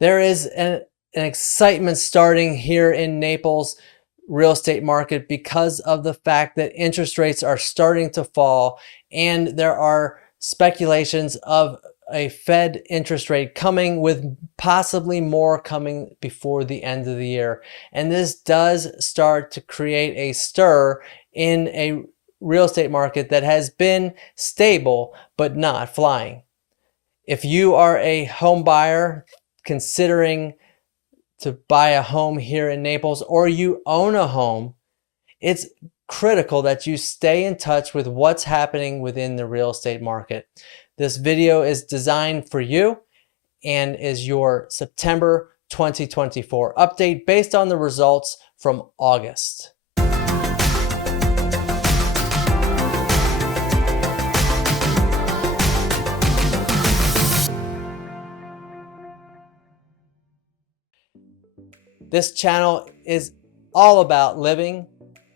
There is an excitement starting here in Naples real estate market because of the fact that interest rates are starting to fall, and there are speculations of a Fed interest rate coming, with possibly more coming before the end of the year. And this does start to create a stir in a real estate market that has been stable but not flying. If you are a home buyer considering to buy a home here in Naples, or you own a home, it's critical that you stay in touch with what's happening within the real estate market. This video is designed for you and is your September 2024 update based on the results from August. This channel is all about living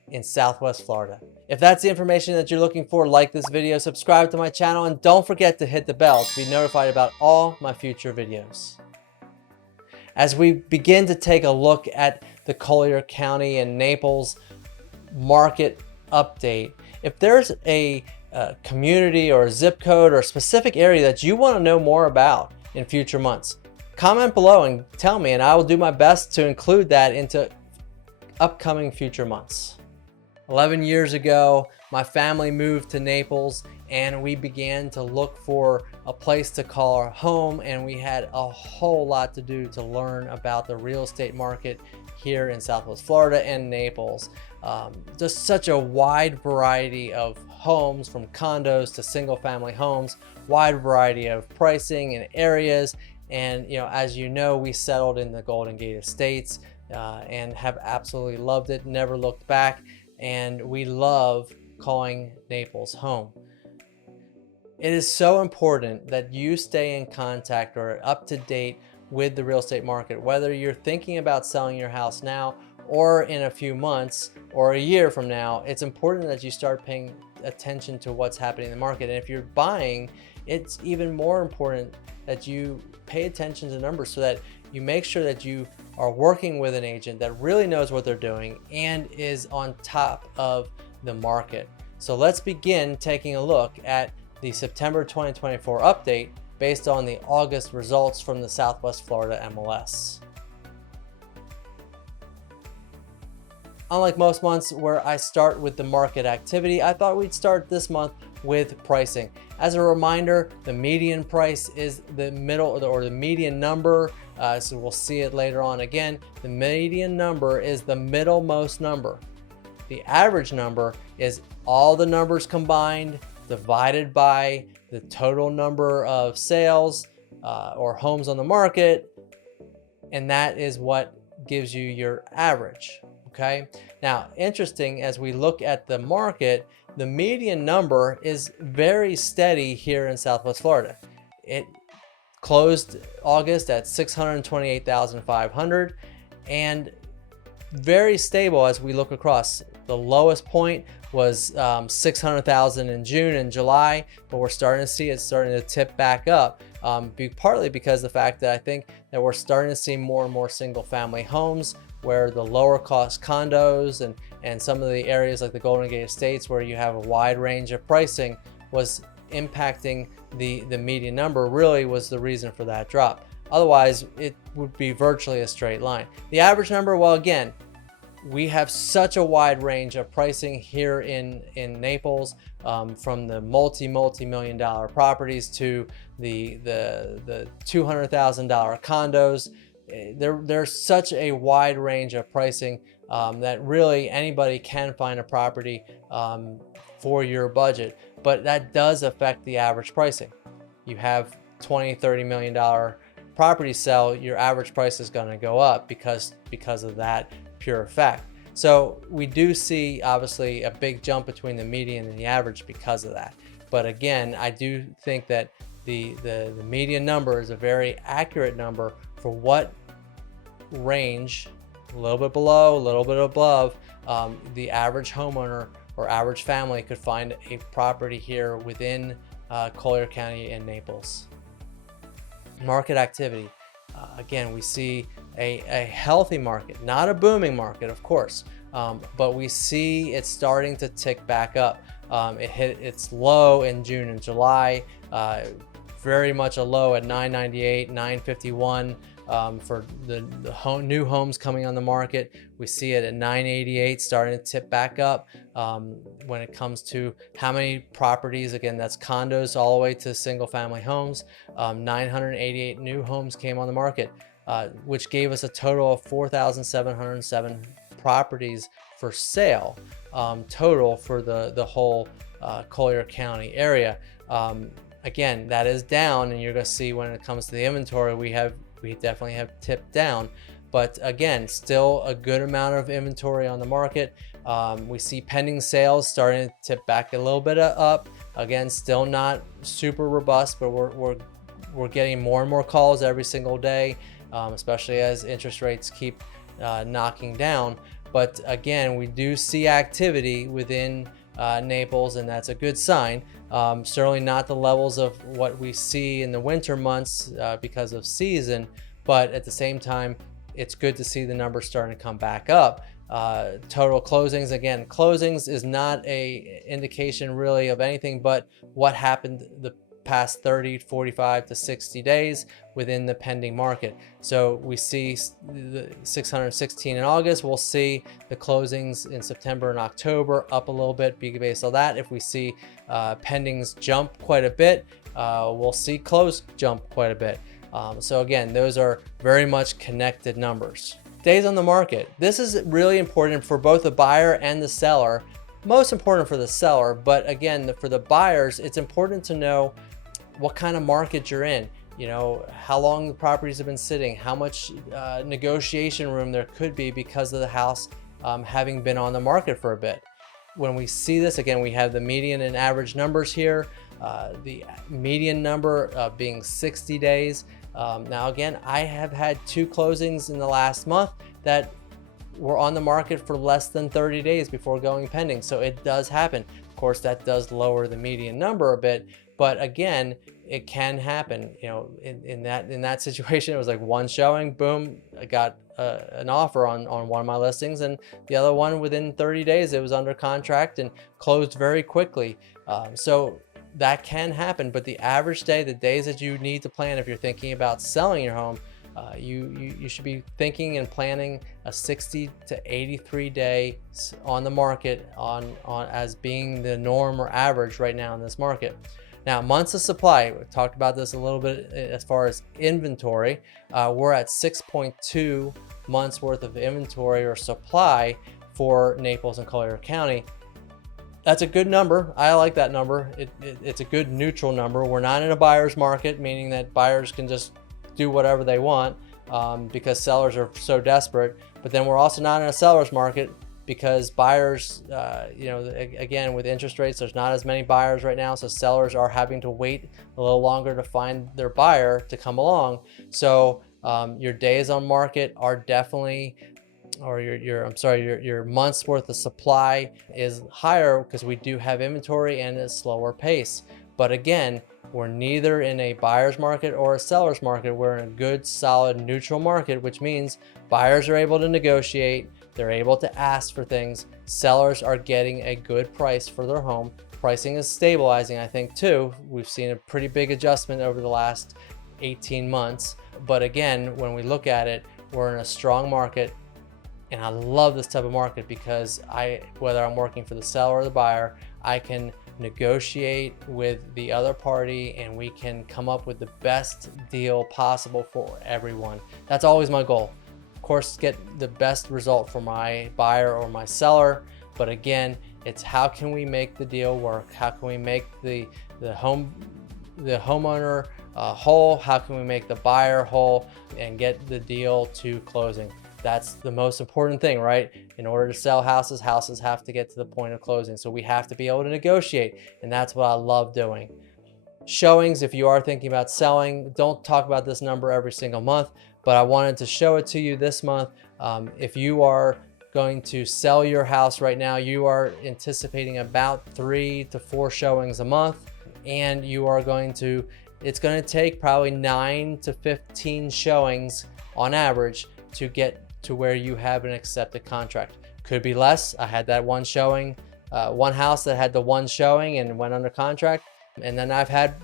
in Southwest Florida. If that's the information that you're looking for, like this video, subscribe to my channel, and don't forget to hit the bell to be notified about all my future videos. As we begin to take a look at the Collier County and Naples market update, if there's a community or a zip code or a specific area that you want to know more about in future months, comment below and tell me, and I will do my best to include that into upcoming future months. 11 years ago, my family moved to Naples, and we began to look for a place to call our home, and we had a whole lot to do to learn about the real estate market here in Southwest Florida and Naples. Just such a wide variety of homes, from condos to single family homes, wide variety of pricing and areas. And as you know, we settled in the Golden Gate Estates and have absolutely loved it, never looked back, and we love calling Naples home. It is so important that you stay in contact or up to date with the real estate market, whether you're thinking about selling your house now or in a few months or a year from now. It's important that you start paying attention to what's happening in the market. And if you're buying, it's even more important that you pay attention to numbers, so that you make sure that you are working with an agent that really knows what they're doing and is on top of the market. So let's begin taking a look at the September 2024 update based on the August results from the Southwest Florida MLS. Unlike most months where I start with the market activity, I thought we'd start this month with pricing. As a reminder, the median price is the middle, or the median number, so we'll see it later on again. The median number is the middlemost number. The average number is all the numbers combined divided by the total number of sales or homes on the market, and that is what gives you your average. Okay. Now, interesting, as we look at the market, the median number is very steady here in Southwest Florida. It closed August at 628,500 and very stable as we look across. The lowest point was 600,000 in June and July, but we're starting to see it starting to tip back up, partly because of the fact that I think that we're starting to see more and more single family homes, where the lower cost condos and some of the areas like the Golden Gate Estates, where you have a wide range of pricing, was impacting the median number, really was the reason for that drop. Otherwise, it would be virtually a straight line. The average number, well, again, we have such a wide range of pricing here in Naples, from the multi-million dollar properties to the $200,000 condos. There's such a wide range of pricing that really anybody can find a property for your budget, but that does affect the average pricing. You have $20-30 million properties sell, your average price is going to go up because of that pure effect. So we do see obviously a big jump between the median and the average because of that. But again, I do think that the median number is a very accurate number for what range, a little bit below, a little bit above, the average homeowner or average family could find a property here within Collier County and Naples. Market activity. Again, we see a healthy market, not a booming market, of course, but we see it starting to tick back up. It hit its low in June and July, very much a low at 998, 951 for the new homes coming on the market. We see it at 988, starting to tip back up. When it comes to how many properties, again, that's condos all the way to single family homes, 988 new homes came on the market, which gave us a total of 4,707 properties for sale, total for the whole Collier County area. Again, that is down, and you're going to see when it comes to the inventory, we definitely have tipped down, but again, still a good amount of inventory on the market. We see pending sales starting to tip back a little bit up. Again, still not super robust, but we're getting more and more calls every single day, especially as interest rates keep knocking down. But again, we do see activity within Naples, and that's a good sign. Certainly not the levels of what we see in the winter months because of season, but at the same time, it's good to see the numbers starting to come back up. Total closings, again, closings is not a indication really of anything but what happened the past 30, 45 to 60 days within the pending market. So we see the 616 in August. We'll see the closings in September and October up a little bit based on that. If we see pendings jump quite a bit, we'll see close jump quite a bit. So again, those are very much connected numbers. Days on the market. This is really important for both the buyer and the seller. Most important for the seller, but again, for the buyers, it's important to know what kind of market you're in, how long the properties have been sitting, how much negotiation room there could be because of the house having been on the market for a bit. When we see this, again, we have the median and average numbers here, the median number being 60 days. Now again, I have had 2 closings in the last month that were on the market for less than 30 days before going pending. So it does happen. Of course, that does lower the median number a bit, but again, it can happen. In that situation, it was like one showing, boom, I got an offer on one of my listings, and the other one within 30 days, it was under contract and closed very quickly. So that can happen, but the average day, the days that you need to plan if you're thinking about selling your home, you should be thinking and planning a 60 to 83 day on the market on as being the norm or average right now in this market. Now, months of supply, we talked about this a little bit as far as inventory. We're at 6.2 months worth of inventory or supply for Naples and Collier County. That's a good number. I like that number. It's a good neutral number. We're not in a buyer's market, meaning that buyers can just do whatever they want because sellers are so desperate. But then we're also not in a seller's market because buyers, again, with interest rates, there's not as many buyers right now. So sellers are having to wait a little longer to find their buyer to come along. So your days on market are definitely, or your months worth of supply is higher because we do have inventory and a slower pace. But again, we're neither in a buyer's market or a seller's market. We're in a good, solid, neutral market, which means buyers are able to negotiate. They're able to ask for things. Sellers are getting a good price for their home. Pricing is stabilizing, I think, too. We've seen a pretty big adjustment over the last 18 months. But again, when we look at it, we're in a strong market. And I love this type of market because whether I'm working for the seller or the buyer, I can negotiate with the other party and we can come up with the best deal possible for everyone. That's always my goal. Of course, get the best result for my buyer or my seller. But again, it's how can we make the deal work? How can we make the homeowner whole? How can we make the buyer whole and get the deal to closing? That's the most important thing, right? In order to sell houses, houses have to get to the point of closing. So we have to be able to negotiate, and that's what I love doing. Showings, if you are thinking about selling, don't talk about this number every single month, but I wanted to show it to you this month. If you are going to sell your house right now, you are anticipating about 3 to 4 showings a month, and you are going to it's going to take probably 9 to 15 showings on average to get to where you have an accepted contract. Could be less. I had that one showing, one house that had the one showing and went under contract. And then I've had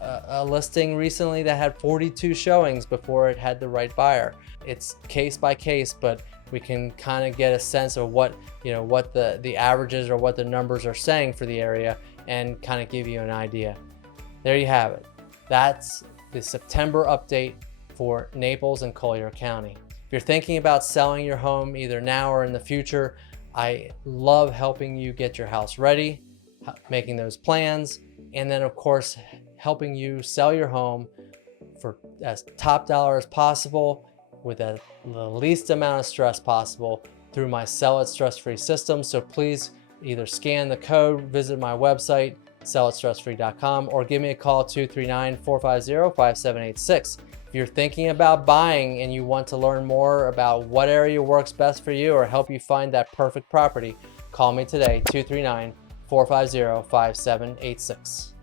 a listing recently that had 42 showings before it had the right buyer. It's case by case, but we can kind of get a sense of what, what the averages or what the numbers are saying for the area and kind of give you an idea. There you have it. That's the September update for Naples and Collier County. If you're thinking about selling your home either now or in the future, I love helping you get your house ready, making those plans, and then of course, helping you sell your home for as top dollar as possible with the least amount of stress possible through my Sell It Stress Free system. So please either scan the code, visit my website, sellitstressfree.com, or give me a call 239-450-5786. If you're thinking about buying and you want to learn more about what area works best for you or help you find that perfect property, call me today, 239-450-5786.